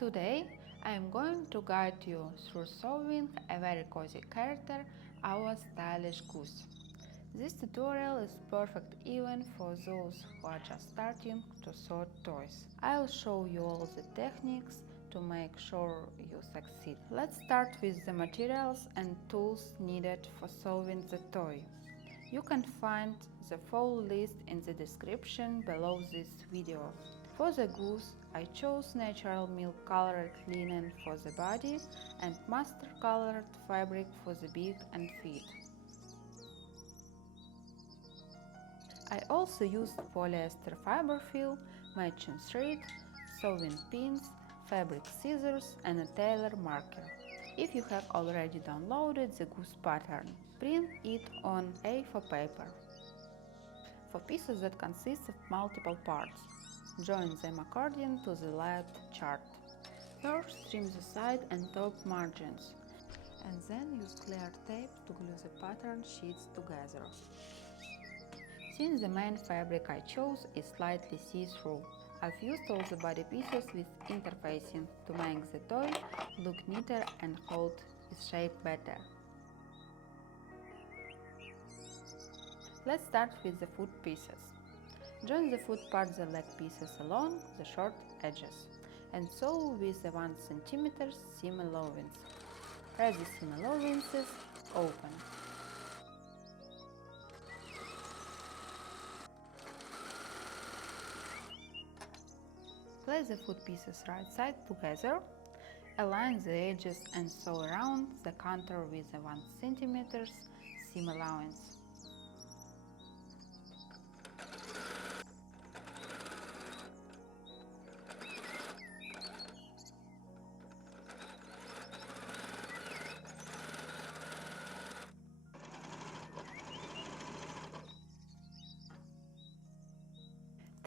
Today I am going to guide you through sewing a very cozy character, our stylish goose. This tutorial is perfect even for those who are just starting to sew toys. I'll show you all the techniques to make sure you succeed. Let's start with the materials and tools needed for sewing the toy. You can find the full list in the description below this video. For the goose, I chose natural milk colored linen for the body and mustard colored fabric for the beak and feet. I also used polyester fiber fill, matching thread, sewing pins, fabric scissors and a tailor marker. If you have already downloaded the goose pattern, print it on A4 paper. For pieces that consist of multiple parts, join them according to the layout chart. First, trim the side and top margins, and then use clear tape to glue the pattern sheets together. Since the main fabric I chose is slightly see-through, I've used all the body pieces with interfacing to make the toy look neater and hold its shape better. Let's start with the foot pieces. Join the foot part the leg pieces along the short edges and sew with the 1 cm seam allowance. Press the seam allowances open. Place the foot pieces right side together, align the edges and sew around the contour with the 1 cm seam allowance.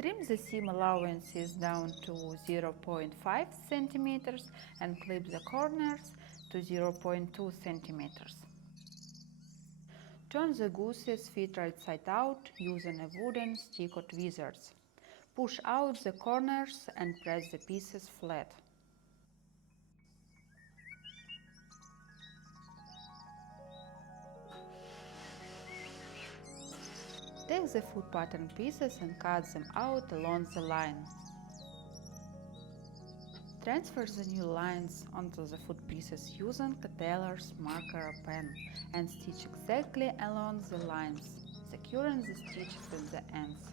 Trim the seam allowances down to 0.5 cm and clip the corners to 0.2 cm. Turn the goose's feet right side out using a wooden stick or tweezers. Push out the corners and press the pieces flat. Take the foot pattern pieces and cut them out along the line. Transfer the new lines onto the foot pieces using a tailor's marker or pen and stitch exactly along the lines, securing the stitches at the ends.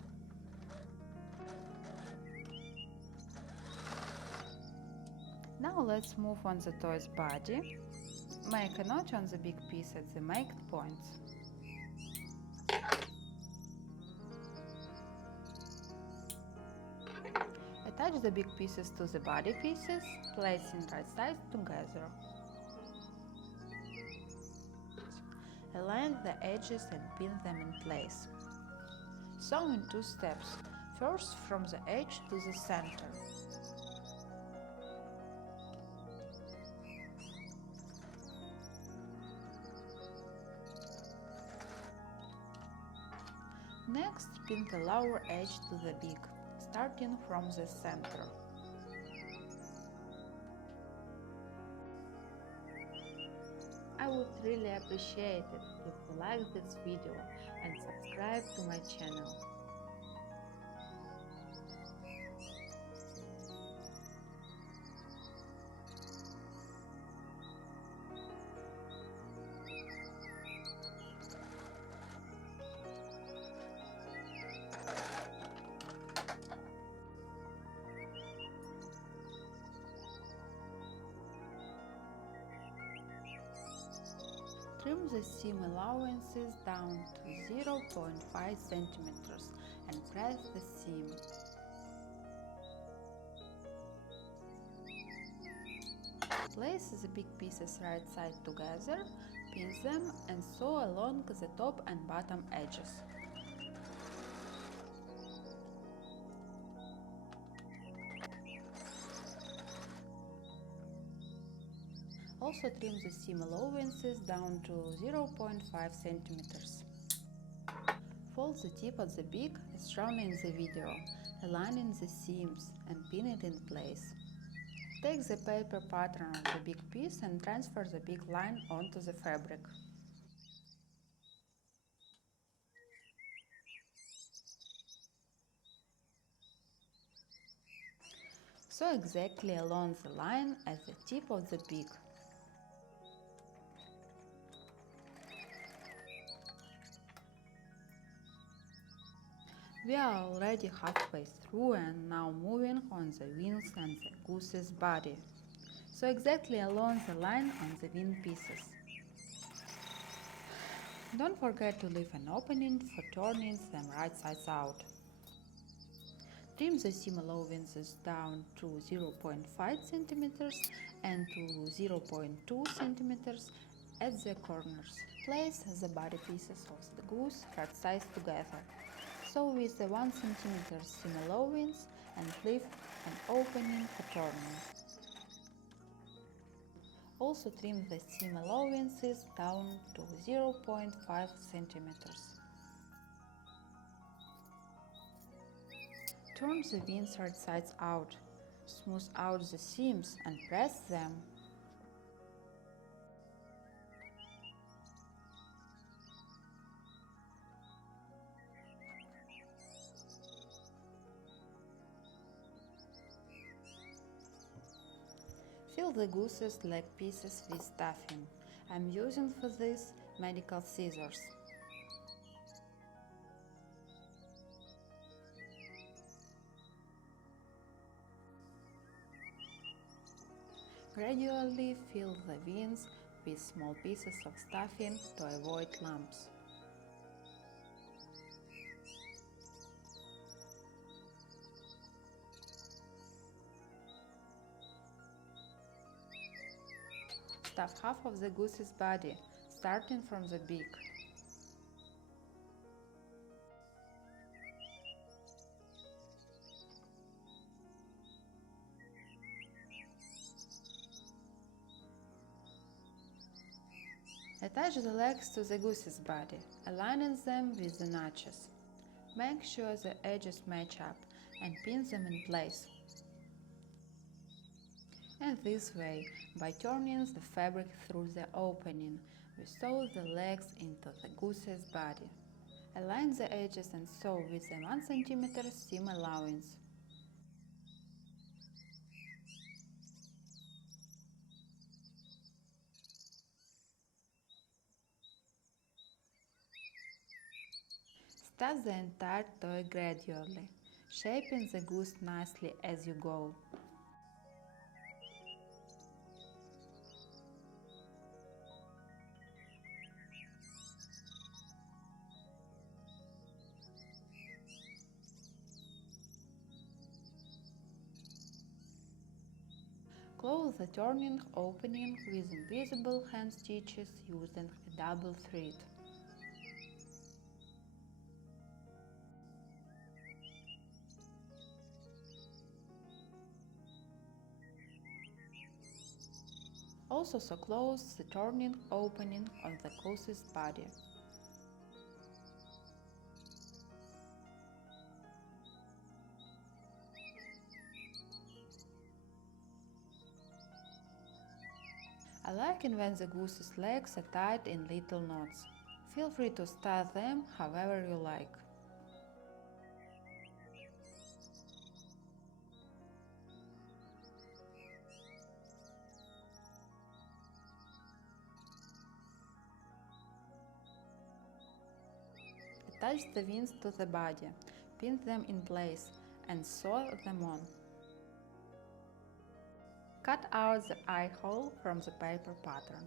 Now let's move on the toy's body. Make a notch on the big piece at the marked points. Attach the big pieces to the body pieces, placing right sides together. Align the edges and pin them in place. Sew in 2 steps, first from the edge to the center. Next, pin the lower edge to the beak, starting from the center. I would really appreciate it if you like this video and subscribe to my channel. Trim the seam allowances down to 0.5 cm and press the seam. Place the big pieces right side together, pin them and sew along the top and bottom edges. Also trim the seam allowances down to 0.5 cm. Fold the tip of the beak as shown in the video, aligning the seams and pin it in place. Take the paper pattern of the big piece and transfer the big line onto the fabric. Sew exactly along the line at the tip of the beak. We are already halfway through and now moving on the wings and the goose's body. Sew exactly along the line on the wing pieces. Don't forget to leave an opening for turning them right sides out. Trim the seam allowances down to 0.5 cm and to 0.2 cm at the corners. Place the body pieces of the goose right sides together. Sew with the 1 cm seam allowance and leave an opening for turning. Also trim the seam allowances down to 0.5 cm. Turn the wings right sides out. Smooth out the seams and press them. Fill the goose's leg pieces with stuffing. I'm using for this medical scissors. Gradually fill the wings with small pieces of stuffing to avoid lumps. Stuff half of the goose's body, starting from the beak. Attach the legs to the goose's body, aligning them with the notches. Make sure the edges match up and pin them in place. And this way, by turning the fabric through the opening, we sew the legs into the goose's body. Align the edges and sew with a 1 cm seam allowance. Stuff the entire toy gradually, shaping the goose nicely as you go. Close the turning opening with invisible hand stitches using a double thread. Also sew close the turning opening on the goose's body. I like it when the goose's legs are tied in little knots. Feel free to style them however you like. Attach the wings to the body, pin them in place, and sew them on. Cut out the eye hole from the paper pattern.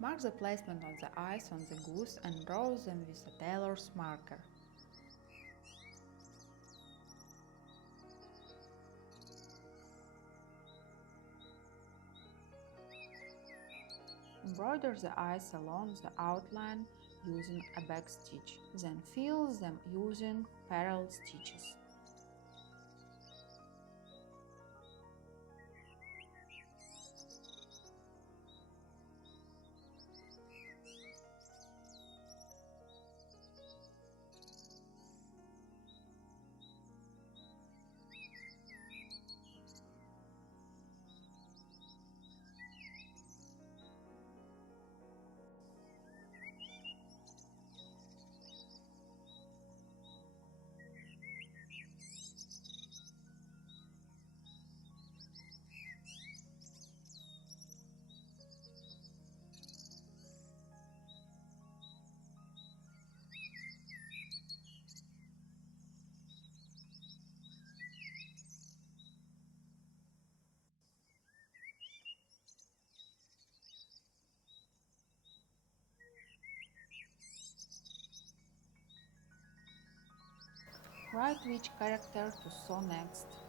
Mark the placement of the eyes on the goose and draw them with a tailor's marker. Embroider the eyes along the outline using a back stitch, then fill them using parallel stitches. write which character to sew next.